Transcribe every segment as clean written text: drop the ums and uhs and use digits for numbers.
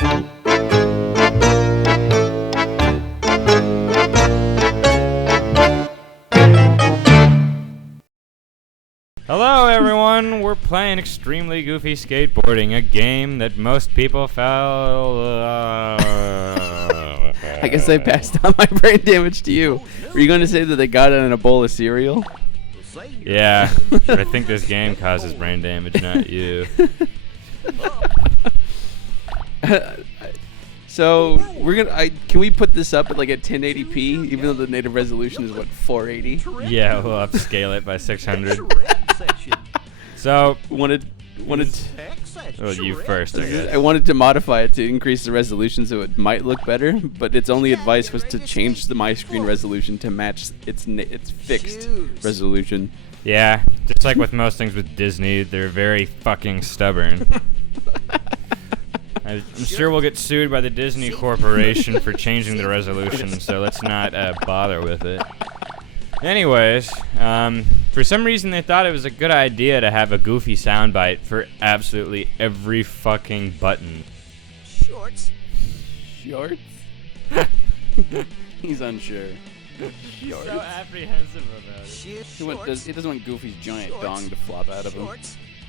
Hello everyone, we're playing Extremely Goofy Skateboarding, a game that most people fell... I guess I passed on my brain damage to you. Were you going to say that they got it in a bowl of cereal? Yeah, I think this game causes brain damage, not you. So we're gonna. Can we put this up at like at 1080p, even though the native resolution is what 480? Yeah, we'll upscale it by 600. So Wanted. Well, you first, I guess. I wanted to modify it to increase the resolution so it might look better, but its only advice was to change the my screen resolution to match its fixed resolution. Yeah, just like with most things with Disney, they're very fucking stubborn. I'm sure we'll get sued by the Disney Corporation for changing the resolution, so let's not bother with it. Anyways, for some reason they thought it was a good idea to have a Goofy soundbite for absolutely every fucking button. Shorts? He's unsure. Shorts. So apprehensive about it. He doesn't want Goofy's giant dong to flop out of him.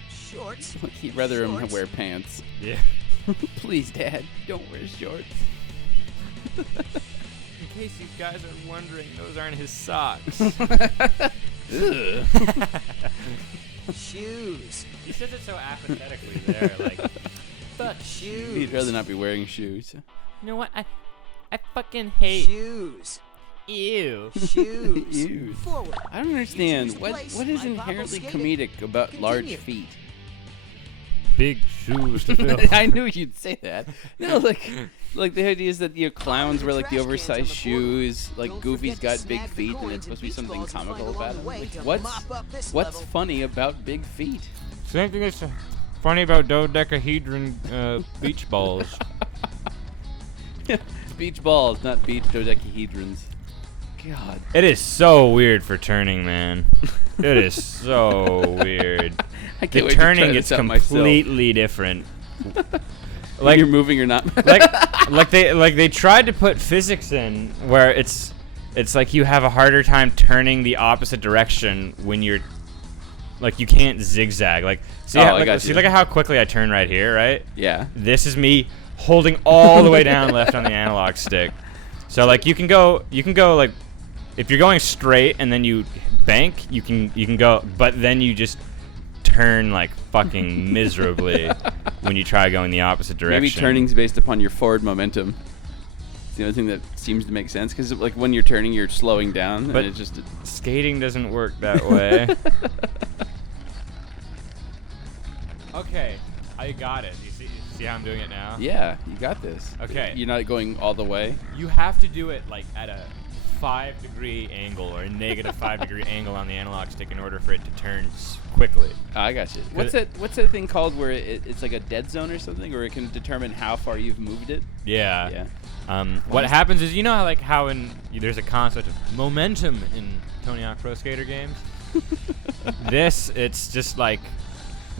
Shorts. He'd rather him wear pants. Yeah. Please, Dad, don't wear shorts. In case you guys are wondering, those aren't his socks. Shoes. He says it so apathetically there, like, fuck shoes. He'd rather not be wearing shoes. You know what? I fucking hate Shoes. Ew. Shoes. Ew. Forward. I don't understand. What is inherently comedic about large feet? Big shoes to fill. I knew you'd say that. No, like the idea is that clowns wear like the oversized shoes. Like Goofy's got big feet, and it's supposed to be something comical about him. Like, what's funny about big feet? Same thing that's funny about dodecahedron beach balls. Beach balls, not beach dodecahedrons. God. It is so weird for turning, man. It is so weird. I can't The wait to turning try is this out myself. completely different. Like you're moving or not. like they tried to put physics in where it's like you have a harder time turning the opposite direction when you're like you can't zigzag. Like see how quickly I turn right here, right? Yeah. This is me holding all the way down left on the analog stick. So like you can go like if you're going straight and then you bank, you can go, but then you just turn like fucking miserably when you try going the opposite direction. Maybe turning's based upon your forward momentum. It's the only thing that seems to make sense because like when you're turning, you're slowing down. But and it's just skating doesn't work that way. Okay, I got it. You see how I'm doing it now? yeah, you got this. Okay. You're not going all the way. You have to do it like at a 5-degree angle or a negative 5-degree angle on the analog stick in order for it to turn quickly. I got you. What's that thing called where it's like a dead zone or something, or it can determine how far you've moved it? Yeah. What happens is, you know how there's a concept of momentum in Tony Hawk Pro Skater games? It's just like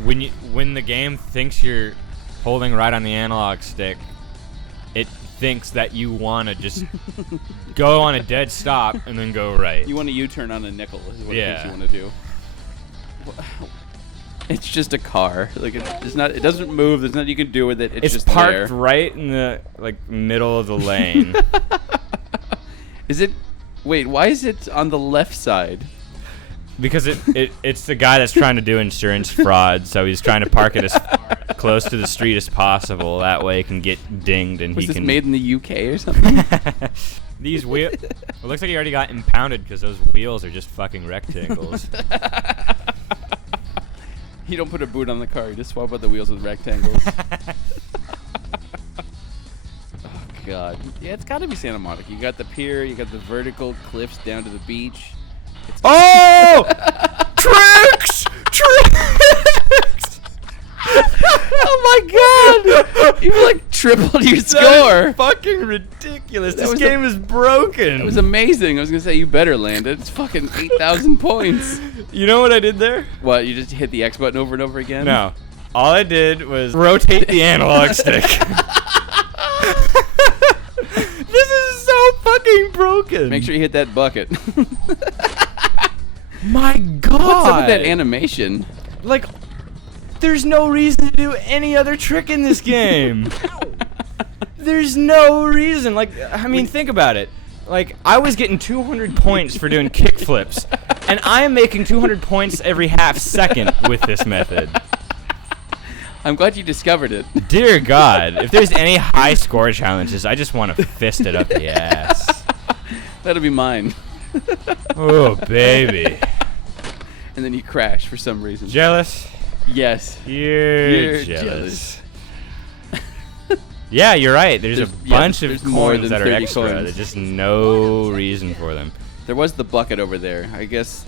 when the game thinks you're holding right on the analog stick, it thinks that you want to just go on a dead stop and then go right. You want a U-turn on a nickel is what it thinks you Yeah. want to do. It's just a car. Like it's not. It doesn't move. There's nothing you can do with it. It's just parked there. right in the middle of the lane. Is it? Wait. Why is it on the left side? Because it's the guy that's trying to do insurance fraud, so he's trying to park it as close to the street as possible. That way, it can get dinged and Was he this can. made in the UK or something? These wheels. It looks like he already got impounded because those wheels are just fucking rectangles. You don't put a boot on the car. You just swap out the wheels with rectangles. Oh God. Yeah, it's got to be Santa Monica. You got the pier. You got the vertical cliffs down to the beach. Oh! Tricks! Tricks! Oh my God! You like tripled your That score. is fucking ridiculous. That This was game is broken. It was amazing. I was gonna say you better land it. It's fucking 8,000 points. You know what I did there? What? You just hit the X button over and over again? No. All I did was rotate the analog stick. fucking broken. Make sure you hit that bucket. My God. What's up with that animation? Like, there's no reason to do any other trick in this game. There's no reason. Like, I mean, think about it. Like, I was getting 200 points for doing kick flips, and I am making 200 points every half second with this method. I'm glad you discovered it. Dear God, if there's any high score challenges, I just want to fist it up the ass. That'll be mine. Oh, baby. And then you crash for some reason. Jealous? Yes. You're jealous. Yeah, you're right. There's a bunch of coins that are extra. There's just no reason for them. There was the bucket over there. I guess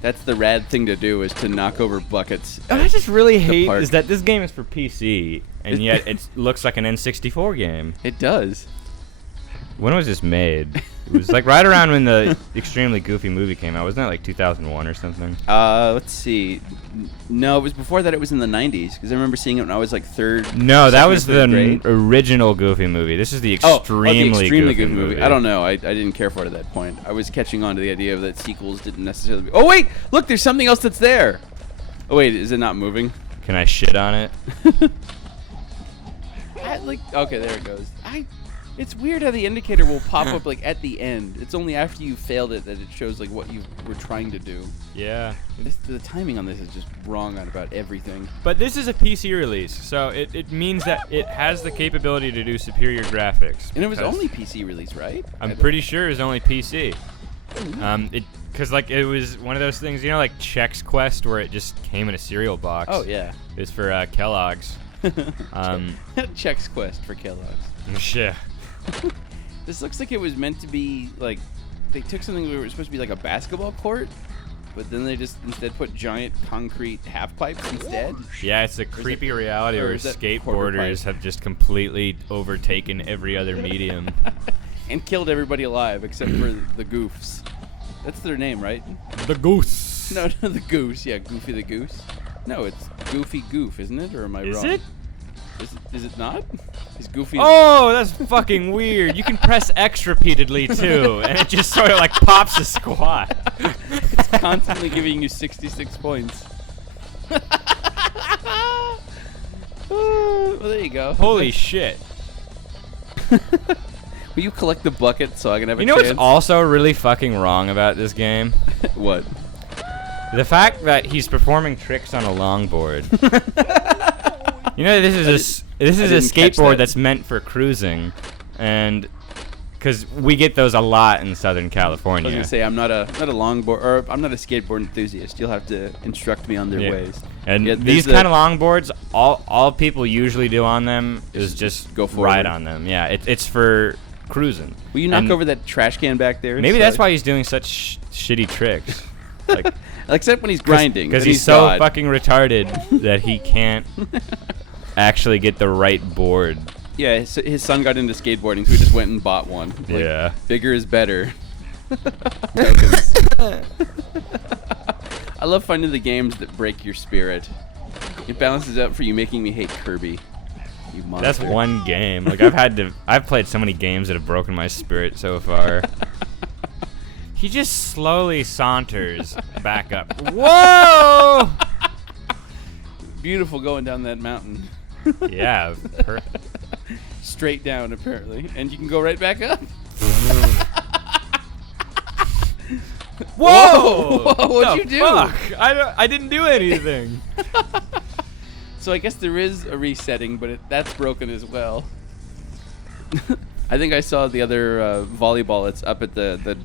that's the rad thing to do, is to knock over buckets. What I just really hate is that this game is for PC, and yet it looks like an N64 game. It does. When was this made? It was like right around when the Extremely Goofy movie came out. Wasn't that like 2001 or something? Let's see. No, it was before that. It was in the 90s, because I remember seeing it when I was like third. No, that was the grade. Original Goofy movie. This is the Extremely Goofy movie. I don't know. I didn't care for it at that point. I was catching on to the idea that sequels didn't necessarily be... Oh, wait! Look, there's something else that's there! Oh, wait, is it not moving? Can I shit on it? Okay, there it goes. It's weird how the indicator will pop up like at the end. It's only after you failed it that it shows like what you were trying to do. Yeah. The timing on this is just wrong on about everything. But this is a PC release, so it means that it has the capability to do superior graphics. And it was only PC release, right? I'm pretty sure it was only PC. Because like it was one of those things, you know, like Chex Quest, where it just came in a cereal box. Oh yeah. It was for Kellogg's. Chex Quest for Kellogg's. Yeah. This looks like it was meant to be like they took something that was supposed to be like a basketball court, but then they just instead put giant concrete half pipes instead. Yeah, it's a creepy reality where skateboarders have just completely overtaken every other medium and killed everybody alive except for the Goofs. That's their name, right? The Goose. No, the Goose. Yeah, Goofy the Goose. No, it's Goofy Goof, isn't it? Or am I wrong? Is it? Is it not? Is Goofy? Oh, that's fucking weird. You can press X repeatedly too, and it just sort of like pops a squat. It's constantly giving you 66 points. Well, there you go. Holy shit. Will you collect the bucket so I can have a chance? You know what's also really fucking wrong about this game? What? The fact that he's performing tricks on a longboard. You know, this is a skateboard that's meant for cruising, and because we get those a lot in Southern California. I was gonna say I'm not a longboard, or I'm not a skateboard enthusiast. You'll have to instruct me on their ways. And these kind of longboards, all people usually do on them is just go forward. Ride on them. Yeah, it's for cruising. Will you knock over that trash can back there? Maybe that's why he's doing such shitty tricks. Like, except when he's grinding. Because he's so fucking retarded that he can't actually get the right board. Yeah, his son got into skateboarding, so he just went and bought one. Like, yeah. Bigger is better. I love finding the games that break your spirit. It balances out for you, making me hate Kirby. You monster. That's one game. Like I've played so many games that have broken my spirit so far. He just slowly saunters back up. Whoa! Beautiful going down that mountain. Yeah, perfect. Straight down, apparently. And you can go right back up. Whoa! What'd you do? Fuck? I didn't do anything. So I guess there is a resetting, but that's broken as well. I think I saw the other volleyball that's up at the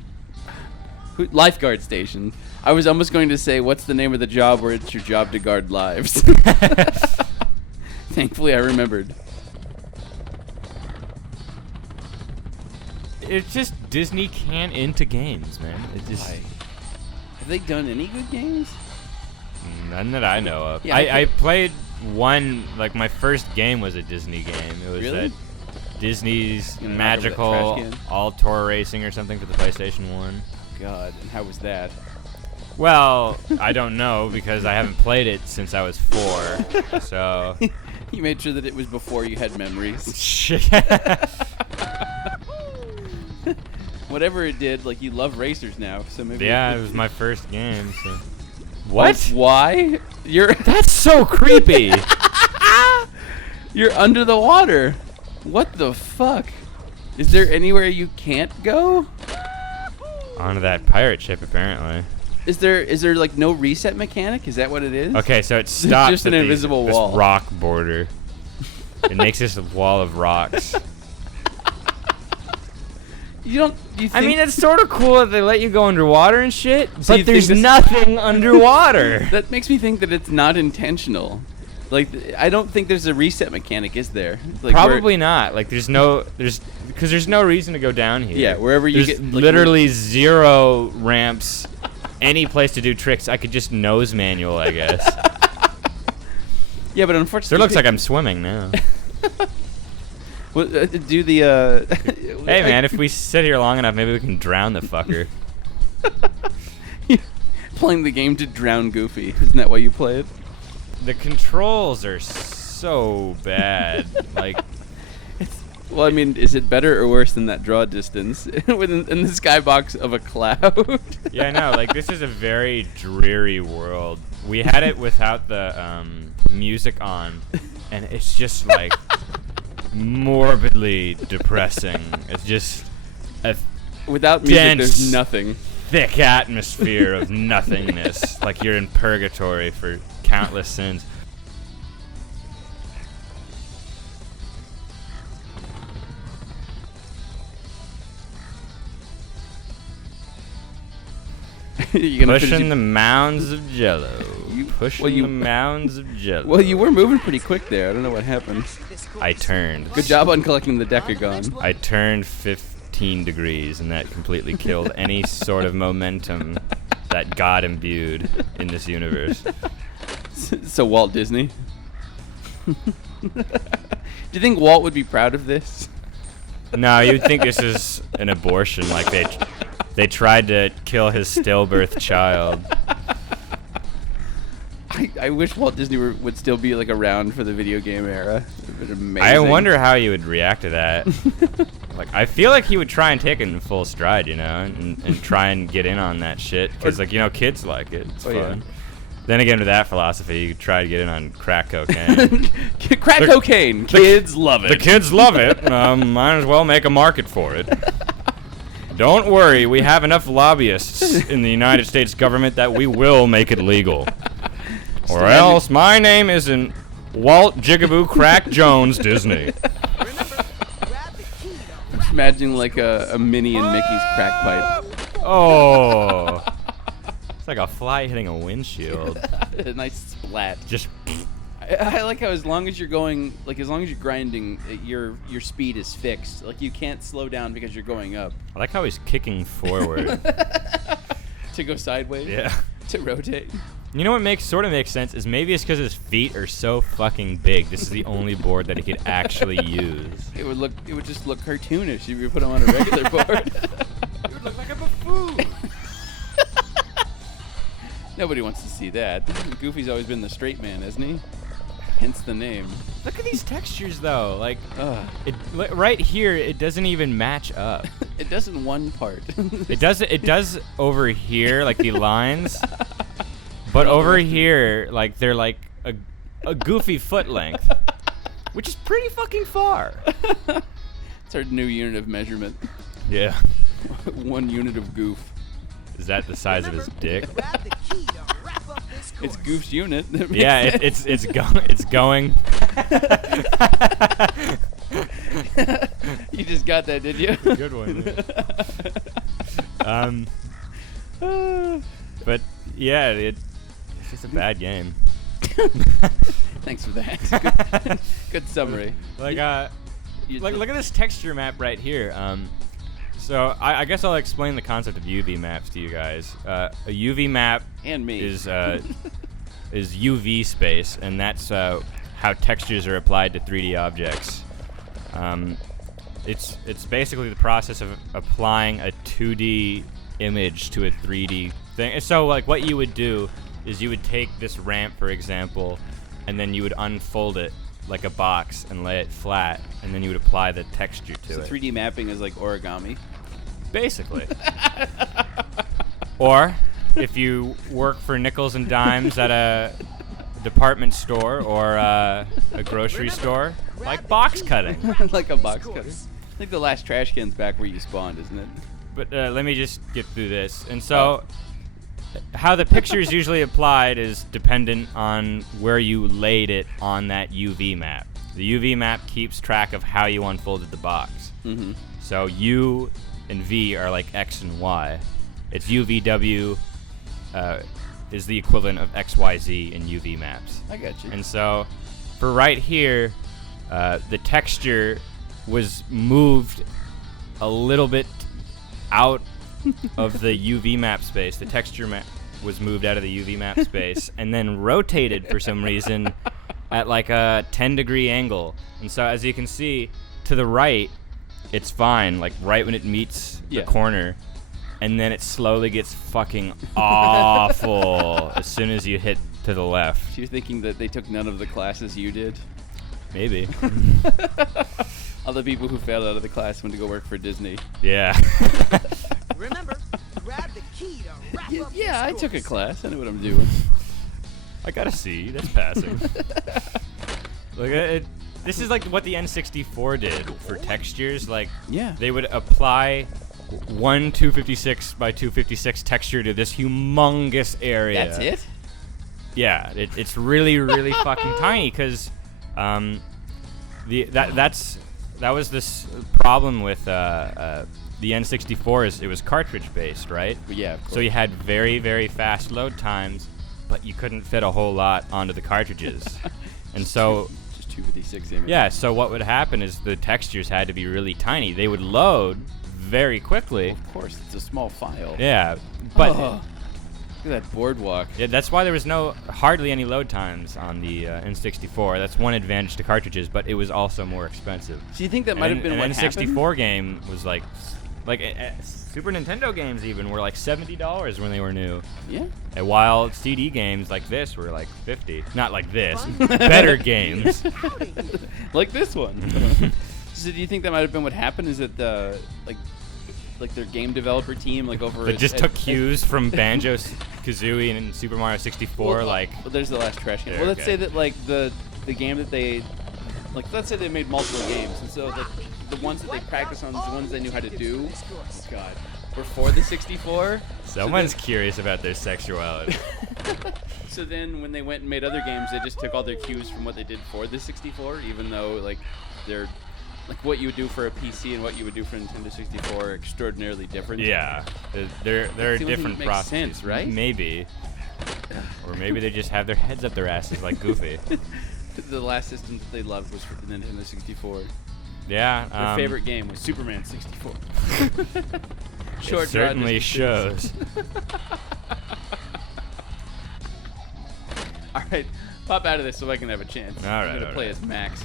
lifeguard station. I was almost going to say, what's the name of the job where it's your job to guard lives? Thankfully, I remembered. It's just Disney can't into games, man. It just. Have they done any good games? None that I know of. Yeah, I played one, like my first game was a Disney game. It was really? Disney's Magical All Tour Racing or something for the PlayStation 1. God, and how was that? Well, I don't know because I haven't played it since I was 4. So you made sure that it was before you had memories. Shit. whatever it did, like you love racers now, so maybe. Yeah, it was my first game. So. What? Why? That's so creepy. You're under the water. What the fuck? Is there anywhere you can't go? Onto that pirate ship, apparently. Is there like no reset mechanic? Is that what it is? Okay, so it stops just an at invisible this wall. rock border. It makes this a wall of rocks. You think I mean, it's sort of cool that they let you go underwater and shit, So you but think there's this- nothing underwater. that makes me think that it's not intentional. Like, I don't think there's a reset mechanic, is there? Like Probably not. Like, there's no reason to go down here. Yeah, wherever you There's get, like, literally zero ramps, any place to do tricks. I could just nose manual, I guess. Yeah, but So unfortunately, it looks like I'm swimming now. Well, do the. Hey man, if we sit here long enough, maybe we can drown the fucker. Playing the game to drown Goofy. Isn't that why you play it? The controls are so bad. Like, Well, I mean, is it better or worse than that draw distance in the skybox of a cloud? yeah, no, like this is a very dreary world. We had it without the music on, and it's just like morbidly depressing. It's just a Without music, dense, there's nothing. thick atmosphere of nothingness, like you're in purgatory for countless sins. You gonna Pushing finish the mounds of jello. Pushing you- the mounds of jello. Well, you were moving pretty quick there. I don't know what happened. I turned. Good job on collecting the Decagon. I turned 15 degrees, and that completely killed any sort of momentum that God imbued in this universe. So Walt Disney. Do you think Walt would be proud of this? No, you'd think this is an abortion, like they tried to kill his stillbirth child. I wish Walt Disney would still be like around for the video game era. It'd been amazing. I wonder how you would react to that. Like, I feel like he would try and take it in full stride, you know, and try and get in on that shit, because, like, you know, kids like it. It's fun. Yeah. Then again, with that philosophy, you try to get in on crack cocaine. Crack cocaine. Kids love it. The kids love it. Might as well make a market for it. Don't worry, we have enough lobbyists in the United States government that we will make it legal. Or else my name isn't Walt Jigaboo Crack Jones Disney. Just imagining like a Minnie and Mickey's crack pipe. Oh. It's like a fly hitting a windshield. A nice splat. Just I like how as long as you're going, like as long as you're grinding, your speed is fixed. Like you can't slow down because you're going up. I like how he's kicking forward. To go sideways. Yeah. To rotate. You know what sort of makes sense is maybe it's because his feet are so fucking big. This is the only board that he could actually use. It would just look cartoonish if you put him on a regular board. It would look like a buffoon. Nobody wants to see that. Goofy's always been the straight man, hasn't he? Hence the name. Look at these textures, though. Like, Ugh. right here, it doesn't even match up. It does in one part. It does over here, like the lines. But over here, like they're like a goofy foot length, which is pretty fucking far. It's our new unit of measurement. Yeah. 1 unit of goof. Is that the size of his dick? It's Goof's unit. Yeah, it's going. You just got that, did you? Good one. Yeah. But yeah, it's just a bad game. Thanks for that. Good summary. Like look at this texture map right here. So I guess I'll explain the concept of UV maps to you guys. A UV map And me. is UV space, and that's how textures are applied to 3D objects. It's basically the process of applying a 2D image to a 3D thing. So like what you would do is you would take this ramp, for example, and then you would unfold it like a box and lay it flat, and then you would apply the texture to So it. 3D mapping is like origami. Basically. Or if you work for nickels and dimes at a department store or a grocery store, like box cutting. Like a box cutter. I think the last trash can's back where you spawned, isn't it? But let me just get through this. And so, how the picture is usually applied is dependent on where you laid it on that UV map. The UV map keeps track of how you unfolded the box. Mm-hmm. So U and V are like X and Y. It's UVW is the equivalent of XYZ in UV maps. I got you. And so, for right here, the texture was moved a little bit out of the UV map space. The texture map was moved out of the UV map space and then rotated for some reason at like a 10-degree angle. And so as you can see, to the right, it's fine, like right when it meets the corner. And then it slowly gets fucking awful as soon as you hit to the left. So you're thinking that they took none of the classes you did? Maybe. All the people who failed out of the class went to go work for Disney. Yeah. Remember, grab the key to wrap up Yeah, I this took a course. class. I know what I'm doing. I got a C. That's passing. Look at it. This is like what the N64 did for textures. Like, Yeah. they would apply one 256 by 256 texture to this humongous area. That's it? Yeah, it's really, really fucking tiny because that was this problem with the N64 is it was cartridge based, right? Yeah, of course. So you had very, very fast load times, but you couldn't fit a whole lot onto the cartridges. And so just 256 images. yeah, so what would happen is the textures had to be really tiny. They would load very quickly. Of course, it's a small file. Yeah, but Oh, look at that boardwalk. yeah, that's why there was hardly any load times on the N64. That's one advantage to cartridges, but it was also more expensive. So you think that might have been an what N64 happened? game was like Super Nintendo games even were like $70 when they were new. Yeah. And while CD games like this were like $50. Not like this. Better games. Like this one. So do you think that might have been what happened? Is it the like their game developer team like over? They just took cues from Banjo-Kazooie and Super Mario 64. Well, there's the last trash can. Yeah, Well, let's okay. say that like the game that they let's say they made multiple games, and so the ones that they practiced on, the ones they knew how to do. Oh God, were for the 64. Someone's curious about their sexuality. So then when they went and made other games, they just took all their cues from what they did for the 64, even though like they're like what you would do for a PC and what you would do for Nintendo 64 are extraordinarily different. Yeah, there are the only thing different that makes processes. sense, right? Maybe. Or maybe they just have their heads up their asses like Goofy. The last system that they loved was for the Nintendo 64. Yeah. Their favorite game was Superman 64. It certainly shows. All right, pop out of this so I can have a chance. All I'm right, gonna all play right. as Max.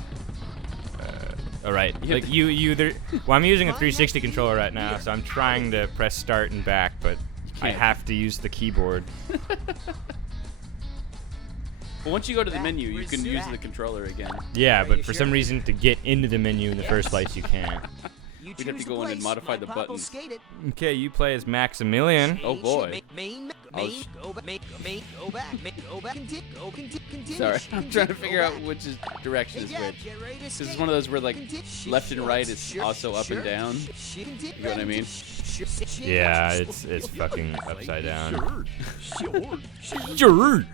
All right. You have Like well, I'm using a 360 controller right now, so I'm trying to press start and back, but I can't. have to use the keyboard. Well, once you go to the menu, you can use the controller again. Yeah, but for some reason to get into the menu in the first place, you can't. We'd have to go in and modify the buttons. Okay, you play as Maximilian. Oh boy. Sorry, I'm trying to figure out which direction is which. This is one of those where like left and right is also up and down. You know what I mean? Yeah, it's fucking upside down. Sure.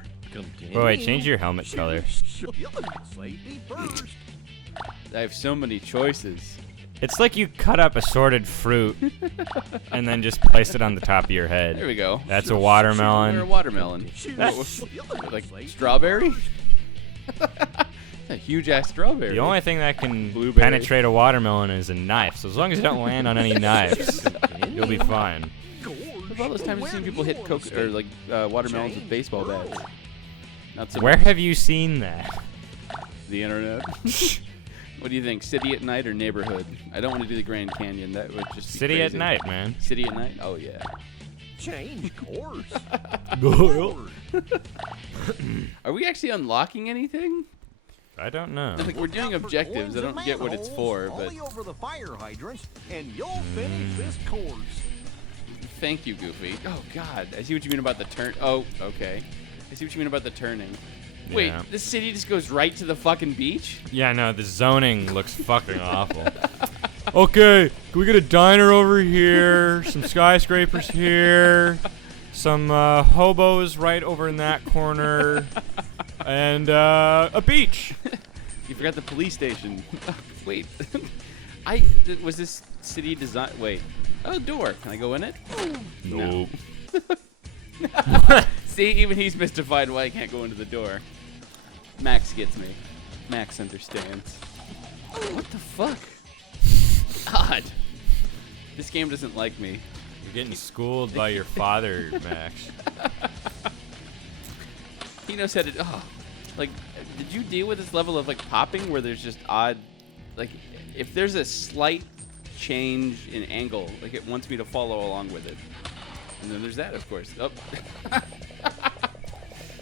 Oh, wait, change your helmet color. I have so many choices. It's like you cut up assorted fruit and then just placed it on the top of your There head. we go. That's a Or a watermelon. watermelon. Like strawberry? A huge ass strawberry. The only thing that can Blueberry. penetrate a watermelon is a knife. So as long as you don't land on any knives, you'll be fine. Of all those times I've seen people hit watermelons with baseball bats. Not so Where much have you seen that? the internet. What do you think, city at night or neighborhood? I don't want to do the Grand Canyon. That would just be City at crazy. night, man. City at night? Oh yeah. Change course. Are we actually unlocking anything? I don't know. Like we're doing objectives. I don't get what it's for, but Only over the fire hydrants, and you'll finish this course. Thank you, Goofy. Oh, God. I see what you mean about the turn. Oh, okay. I see what you mean about the turning. Wait, Yeah. this city just goes right to the fucking beach? Yeah, no, the zoning looks fucking awful. Okay, can we get a diner over here? Some skyscrapers here. Some hobos right over in that corner. And a beach. You forgot the police station. Wait. Was this city design? Wait. Oh, door. Can I go in it? Nope. See, even he's mystified why I can't go into the door. Max gets me. Max understands. What the fuck? God. This game doesn't like me. You're getting schooled by your father, Max. He knows how to. Oh, like, did you deal with this level of like popping where there's just odd, like, if there's a slight change in angle, like it wants me to follow along with it, and then there's that, of course. Oh.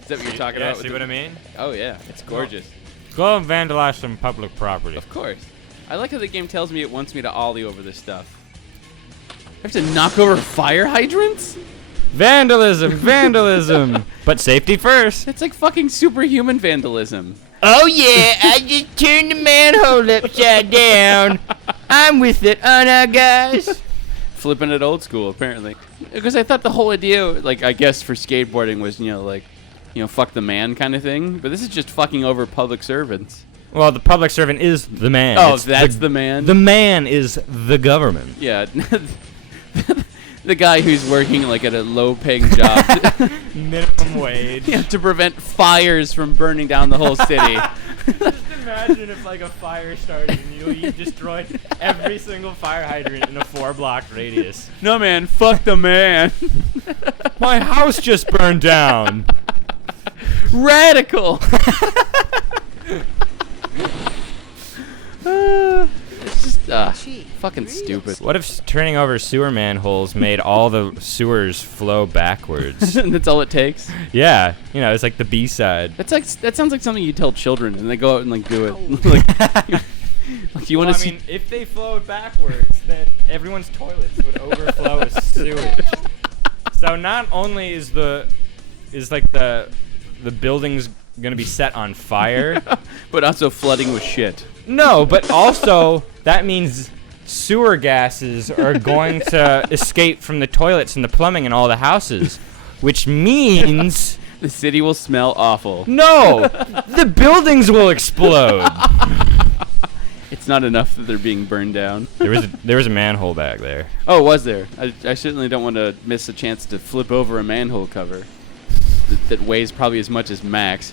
Is that what you're talking about? See what I mean? Oh yeah, it's gorgeous. Go and vandalize some public property. Of course. I like how the game tells me it wants me to ollie over this stuff. I have to knock over fire hydrants? Vandalism, vandalism. But safety first. It's like fucking superhuman vandalism. Oh yeah, I just turned the manhole upside down. I'm with it, aren't I, guys? Flipping it old school, apparently. Because I thought the whole idea, like, I guess for skateboarding was, fuck the man kind of thing. But this is just fucking over public servants. Well, the public servant is the man. Oh, It's that's the man? The man is the government. Yeah. The guy who's working, like, at a low-paying job. Minimum wage. Yeah, to prevent fires from burning down the whole city. Just imagine if like a fire started and you destroyed every single fire hydrant in a 4-block radius. No, man, fuck the man. My house just burned down. Radical. It's just fucking stupid. What if turning over sewer manholes made all the sewers flow backwards? That's all it takes. Yeah, it's like the B-side. That sounds like something you tell children, and they go out and like do it. Like you want to see. I mean, if they flowed backwards, then everyone's toilets would overflow with sewage. So not only is the building's gonna be set on fire, but also flooding with shit. No, but also that means sewer gases are going to escape from the toilets and the plumbing in all the houses, which means the city will smell awful. No, the buildings will explode. It's not enough that they're being burned down. There was a manhole back there. Oh, was there? I certainly don't want to miss a chance to flip over a manhole cover that weighs probably as much as Max.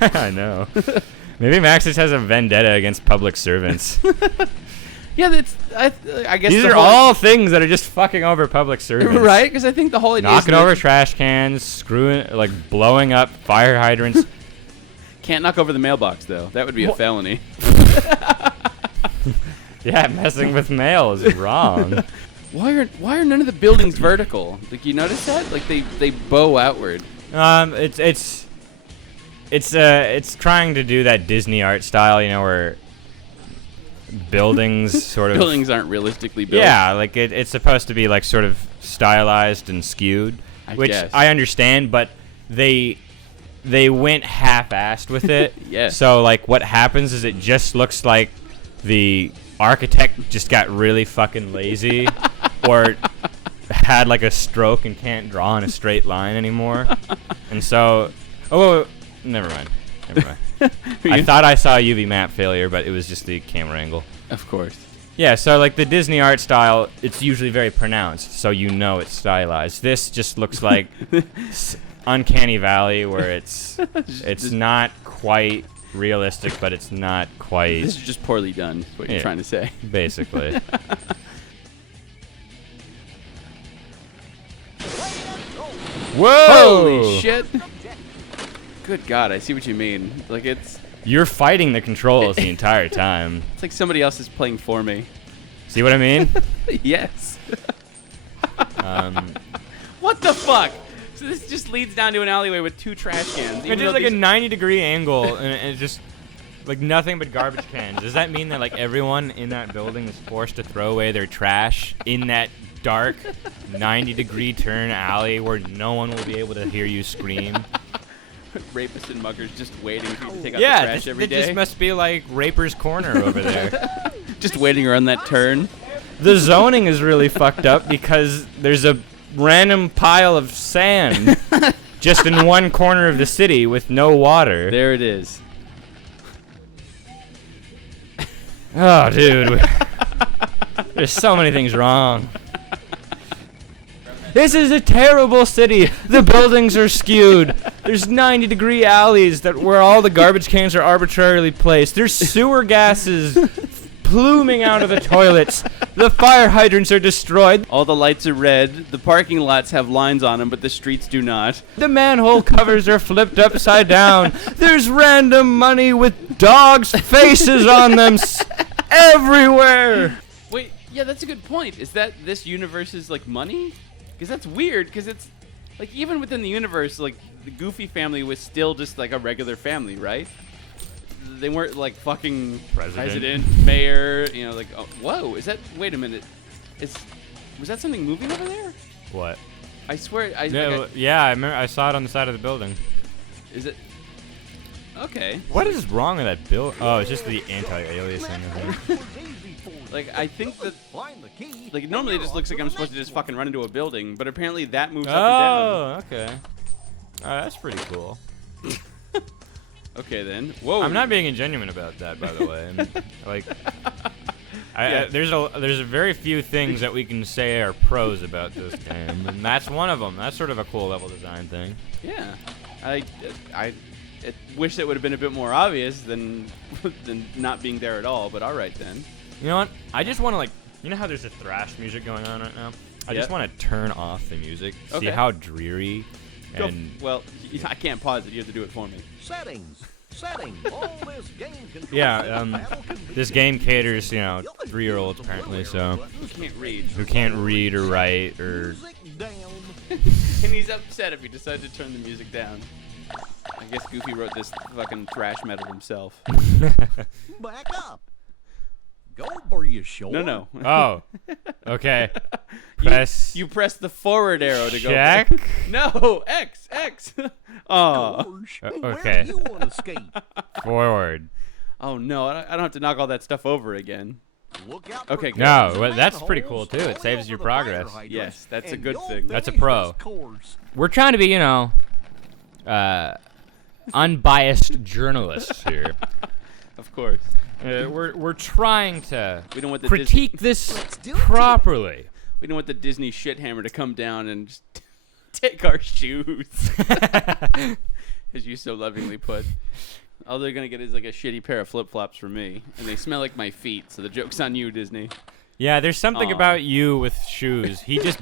I know. Maybe Max just has a vendetta against public servants. Yeah, I guess these are all things that are just fucking over public servants. Right? Because I think the whole idea knocking over trash cans, screwing, like blowing up fire hydrants. Can't knock over the mailbox though. That would be a felony. Yeah, messing with mail is wrong. Why are none of the buildings vertical? Like, you notice that? Like they bow outward. It's trying to do that Disney art style, where buildings sort of buildings aren't realistically built. Yeah, like it's supposed to be like sort of stylized and skewed, which guess. I understand, but they went half-assed with it. Yes. So like what happens is it just looks like the architect just got really fucking lazy or had like a stroke and can't draw in a straight line anymore. And so never mind. I thought I saw a UV map failure, but it was just the camera angle. Of course. Yeah, so like the Disney art style, it's usually very pronounced, so it's stylized. This just looks like Uncanny Valley, where it's not quite realistic, but it's not quite. This is just poorly done, is what you're trying to say. Basically. Whoa! Holy shit! Good God, I see what you mean. Like You're fighting the controls the entire time. It's like somebody else is playing for me. See what I mean? Yes. What the fuck? So this just leads down to an alleyway with 2 trash cans. It did like a 90-degree angle, and it's just like nothing but garbage cans. Does that mean that like everyone in that building is forced to throw away their trash in that dark 90-degree turn alley where no one will be able to hear you scream. Rapists and muggers just waiting for you to take out the Yeah, trash every day. It just must be like Raper's Corner over there. Just waiting around that turn. The zoning is really fucked up because there's a random pile of sand just in one corner of the city with no water. There it is. Oh, dude. There's so many things wrong. This is a terrible city. The buildings are skewed. There's 90-degree alleys where all the garbage cans are arbitrarily placed. There's sewer gases pluming out of the toilets. The fire hydrants are destroyed. All the lights are red. The parking lots have lines on them, but the streets do not. The manhole covers are flipped upside down. There's random money with dogs' faces on them everywhere. Wait, yeah, that's a good point. Is that this universe is like money? Because that's weird, because it's like even within the universe, like the Goofy family was still just like a regular family, right? They weren't like fucking president, mayor, you know, like, oh, whoa, is that, wait a minute. Was that something moving over there? What? I swear, Yeah, I remember. I saw it on the side of the building. Is it? Okay. What is wrong with that build? Oh, it's just the anti-aliasing. Like, I think that, like, normally it just looks like I'm supposed to just fucking run into a building, but apparently that moves up and Oh, okay. That's pretty cool. down. Okay, then. Whoa. I'm not being ingenuine about that, by the way. Like, Yeah. there's a very few things that we can say are pros about this game, and that's one of them. That's sort of a cool level design thing. Yeah. I wish that would have been a bit more obvious than not being there at all, but all right then. You know what? I just want to, like, you know how there's a thrash music going on right now? I just want to turn off the music, see how dreary and... Well, I can't pause it. You have to do it for me. Settings. All this game controls this game caters, you know, 3-year-olds apparently, so... Who can't read? Who can't read or write or... music down. And he's upset if he decided to turn the music down. I guess Goofy wrote this fucking thrash metal himself. Back up. Go for your shoulder. No. Oh. Okay. Press... You press the forward arrow to check. go. No, X. Oh. Okay. Where do you want to skate? Forward. Oh no, I don't have to knock all that stuff over again. Look out Okay, for good. No, well, that's pretty cool too. It saves your progress. Yes, that's a And good you'll thing. That's a finish pro. this course. We're trying to be, you know, unbiased journalists here. Of course. We're trying to We don't want the critique this do it. properly. We don't want the Disney shithammer to come down and just take our shoes. As you so lovingly put. All they're going to get is like a shitty pair of flip-flops from me. And they smell like my feet, so the joke's on you, Disney. Yeah, there's something Aw. about you with shoes. He just...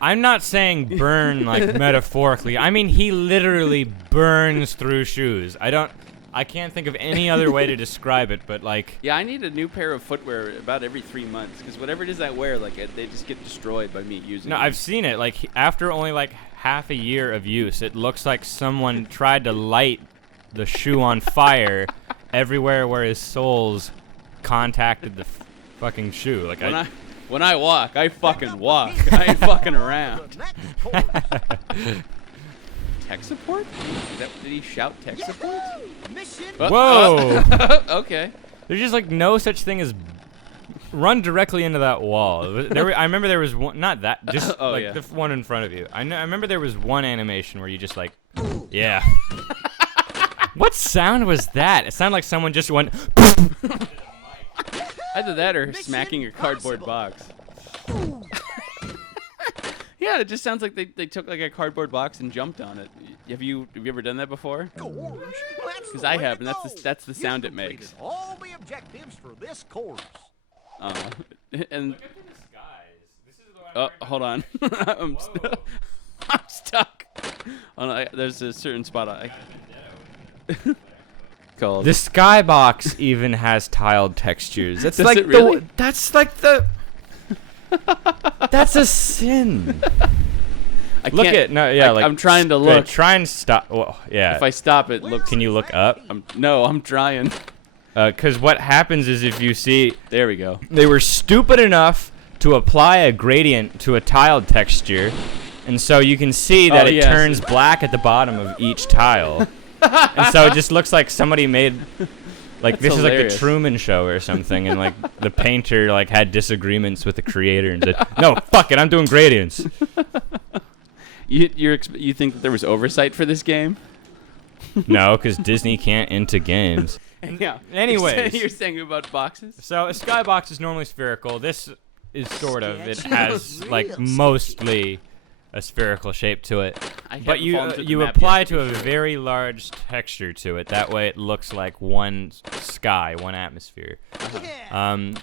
I'm not saying burn like metaphorically. I mean he literally burns through shoes. I can't think of any other way to describe it, but like... Yeah, I need a new pair of footwear about every 3 months. Because whatever it is I wear, like they just get destroyed by me using No, them. I've seen it. Like, after only like half a year of use, it looks like someone tried to light the shoe on fire everywhere where his soles contacted the fucking shoe. Like, When I walk, I fucking walk. I ain't fucking around. The next course. Tech support? Did he shout tech support? Mission. Whoa! Okay. There's just like no such thing as run directly into that wall. I remember there was one, not that, just Oh, like yeah. the one in front of you. I remember there was one animation where you just like, yeah. What sound was that? It sounded like someone just went. Either that or smacking a cardboard box. Yeah, it just sounds like they took like a cardboard box and jumped on it. Have you ever done that before? Because I have, and that's the sound it makes. All the objectives for this course. And oh, hold on, I'm stuck. There's a certain spot I called. The skybox even has tiled textures. That's Does like it really? that's like the. That's a sin. I Look can't- at no, yeah, like I'm trying to look. Try and stop. Well, yeah. If I stop it, look. Can you look up? I'm trying. Because what happens is if you see There we go. they were stupid enough to apply a gradient to a tiled texture, and so you can see that it turns black at the bottom of each tile. And so it just looks like somebody made, like, this is like the Truman Show or something, and like the painter like had disagreements with the creator and said, "No, fuck it, I'm doing gradients." You think that there was oversight for this game? No, because Disney can't into games. Yeah. Anyways, you're saying about boxes? So a skybox is normally spherical. This is sort of. It has like mostly a spherical shape to it, but you apply to a very large texture to it. That way, it looks like one sky, one atmosphere.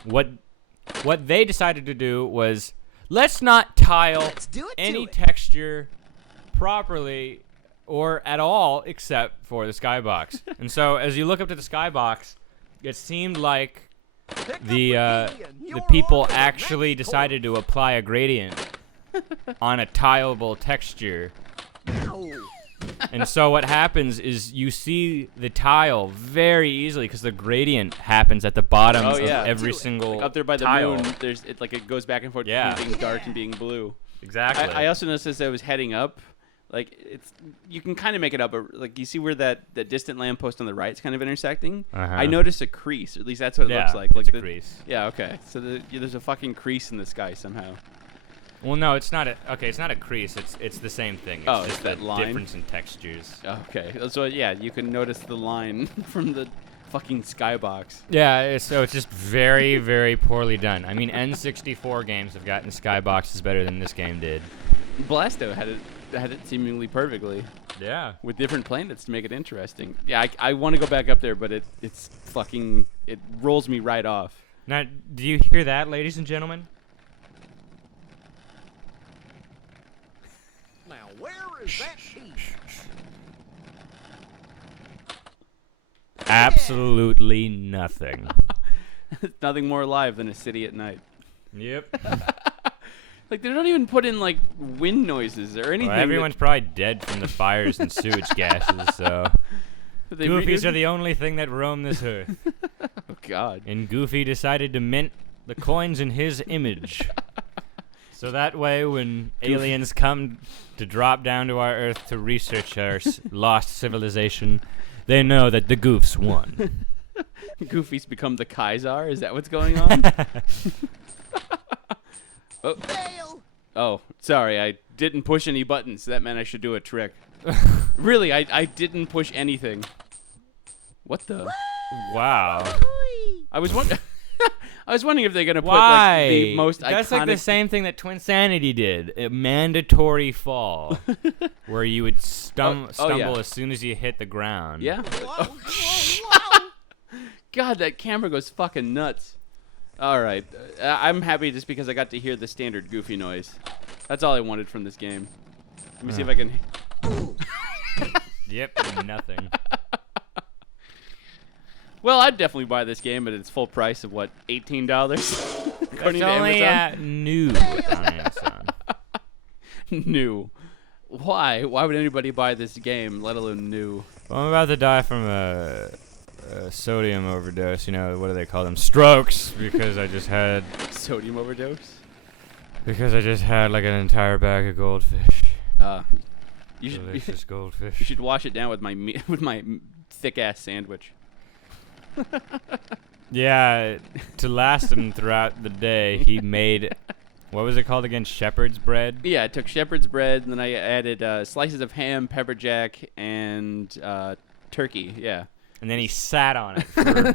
What they decided to do was, let's not tile any texture properly or at all except for the skybox. And so, as you look up to the skybox, it seemed like the people actually decided to apply a gradient on a tileable texture. And so what happens is you see the tile very easily because the gradient happens at the bottom of every single like up there by the tile. moon. There's it goes back and forth between being dark and being blue. Exactly. I also noticed as I was heading up, like you can kind of make it up, but like you see where that distant lamppost on the right is kind of intersecting. I noticed a crease, or at least that's what it looks like. It's a crease. Yeah. Okay. So there's a fucking crease in the sky somehow. Well, no, it's not it's not a crease. It's the same thing. It's just that line? difference in textures. Okay. So yeah, you can notice the line from the fucking skybox. Yeah, so it's just very, very poorly done. I mean, N64 games have gotten skyboxes better than this game did. Blasto had it seemingly perfectly. Yeah. With different planets to make it interesting. Yeah, I want to go back up there, but it rolls me right off. Now, do you hear that, ladies and gentlemen? Now, where is that piece? Absolutely nothing. Nothing more alive than a city at night. Yep. Like, they don't even put in, like, wind noises or anything. Well, everyone's probably dead from the fires and sewage gases, so... Goofies are the only thing that roam this earth. Oh, God. And Goofy decided to mint the coins in his image. So that way, when aliens come to drop down to our Earth to research our lost civilization, they know that the Goofs won. Goofy's become the Kaiser? Is that what's going on? Oh, sorry, I didn't push any buttons. That meant I should do a trick. Really, I didn't push anything. What the? Wow. I was wondering if they're gonna put like the most iconic. That's like the same thing that Twinsanity did. A mandatory fall, where you would stumble as soon as you hit the ground. Yeah. God, that camera goes fucking nuts. All right, I'm happy just because I got to hear the standard Goofy noise. That's all I wanted from this game. Let me see if I can. Yep, nothing. Well, I'd definitely buy this game at its full price of what, $18? According it's to only Amazon? new on Amazon. New. Why? Why would anybody buy this game, let alone new? Well, I'm about to die from a sodium overdose. You know, what do they call them? Strokes. Because I just had... Sodium overdose? Because I just had like an entire bag of goldfish. Delicious goldfish. You should wash it down with my thick-ass sandwich. Yeah, to last him throughout the day, he made, what was it called again? Shepherd's bread? Yeah, I took shepherd's bread, and then I added slices of ham, pepper jack, and turkey, yeah. And then he sat on it for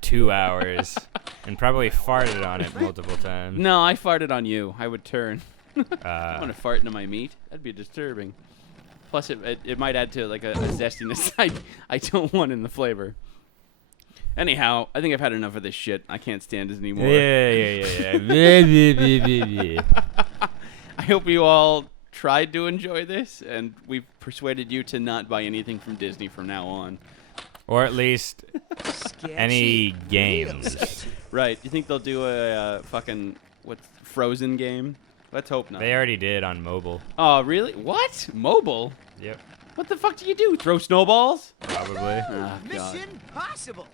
2 hours and probably farted on it multiple times. No, I farted on you. I would turn. I want to fart into my meat? That'd be disturbing. Plus, it might add to like a zestiness I don't want in the flavor. Anyhow, I think I've had enough of this shit. I can't stand it anymore. Yeah. I hope you all tried to enjoy this, and we've persuaded you to not buy anything from Disney from now on. Or at least any games. Right. You think they'll do a fucking Frozen game? Let's hope not. They already did on mobile. Oh, really? What? Mobile? Yep. What the fuck do you do? Throw snowballs? Probably. Oh, God. Mission possible.